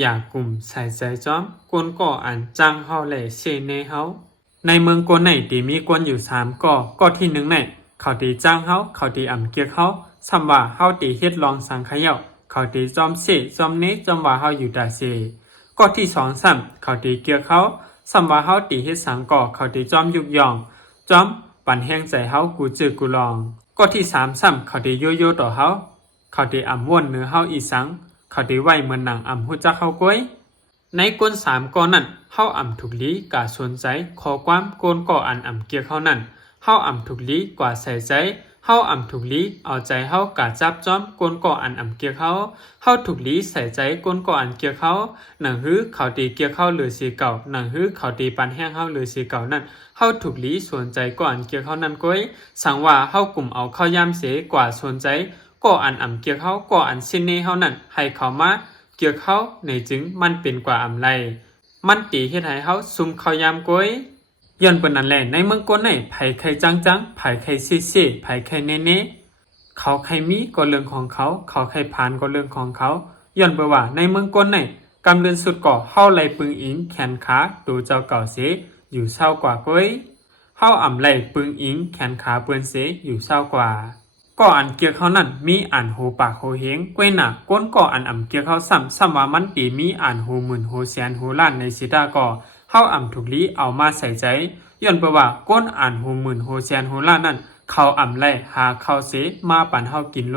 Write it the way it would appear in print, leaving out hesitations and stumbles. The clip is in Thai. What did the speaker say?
อย่ากลุ่มใส่ใจจอมกวนก่ออันจังเฮาแหล่เชเนเฮาในเมืองกวนไหนตีมีกวนอยู่3ก่อที่1ไหนเขาตีจ้างเฮาเขาตีอ่ำเกียกเฮาซ้ำว่าเฮาตีเฮ็ดลองสังขยาเขาตีจอมเสจอมเนจอมว่าเฮาอยู่ดาเซก่อที่2ซ้ำเขาตีเกียกเฮาซ้ำว่าเฮาตีเฮ็ดสังก่อเขาตีจอมยุกยองจอมปั่นแห้งใจเฮากูจือกูลองก่อที่3ซ้ำเขาตีโยโย่ต่อเฮาเขาตีอ่ำว่นเนื้อเฮาอีสังเขาตีไว้เหมือนหนังอ่ำฮู้จักเฮาก้อยในกวน3ก่อนั้นเฮาอ่ำถูกลีกะสนใจขอความกวนก่ออันอ่ำเกียกเฮานั้นเฮาอ่ำถูกลีกว่าใส่ใจเฮาอ่ำถูกลีเอาใจเฮากะจับจอมกวนก่ออันอ่ำเกียกเฮาถูกลีใส่ใจกวนก่ออันเกียกเฮาหนังฮื้อเขาตีเกียกเฮาหรือสีเก่าหนังฮื้อเขาตีปันแห้งเฮาหรือสีเก่านั้นเฮาถูกลีสนใจก่ออันเกียกเฮานั้นก้อยสังว่าเฮากลุ่มเอาเข้ายามเสกว่าสนใจก่ออันอ่ำเกียกเฮาก่ออันซินเนเฮานั้นให้เขามาเกียกเฮาในจึงมันเป็นกว่าอำไลมันตีเฮ็ดให้เฮาซุ่มเข้ายามก้อยย้อนเปิ้นนั่นแหละในเมืองกวนไหนไผใครจังไผใครซิไผใครเนเขาใครมีก็เรื่องของเขาใครผ่านก็เรื่องของเขาย้อนไปว่าในเมืองกวนไหนกำเรือนสุดก่อเฮาไหลปึงอิงแขนขาดูเจ้าเก่าเสอยู่เศร้ากว่าก้อยเฮาอ่ำไหลปึงอิงแขนขาเปิ้นเสอยู่เศร้ากว่าก่ออันเกียกเขานั่นมีอ่านโหปากโหเฮงก้วยหนักก้นก่ออันอ่ำเกียกเขาซ้ำว่ามันตีมีอ่านโหหมื่นโหแสนโหล้านในสิดาก่อเฮาอ่ำถูกลีเอามาใส่ใจย้อนไปว่าก้นอ่านโหหมื่นโหแสนโหล้านนั่นเขาอ่ำไล่หาข้าวเสมาปั่นเฮากินโล